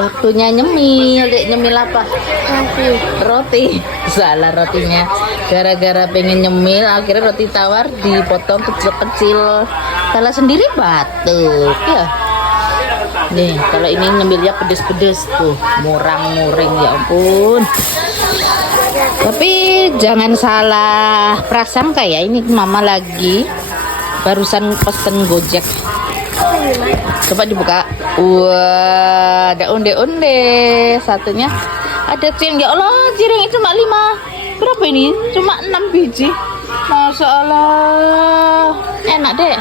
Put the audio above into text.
Waktunya nyemil, Dek. Nyemil apa? Roti. Salah rotinya. Gara-gara pengen nyemil, akhirnya roti tawar dipotong kecil-kecil. Kalau sendiri batuk, ya. Nih, kalau ini nyemilnya pedes-pedes tuh, murang-muring, ya ampun. Tapi jangan salah prasangka ya, ini mama lagi barusan pesen Gojek. Coba dibuka. Wah, ada onde-onde. Satunya ada cireng. Ya Allah, cirengnya cuma 5. Berapa ini? Cuma 6 biji. Masya Allah. Enak deh.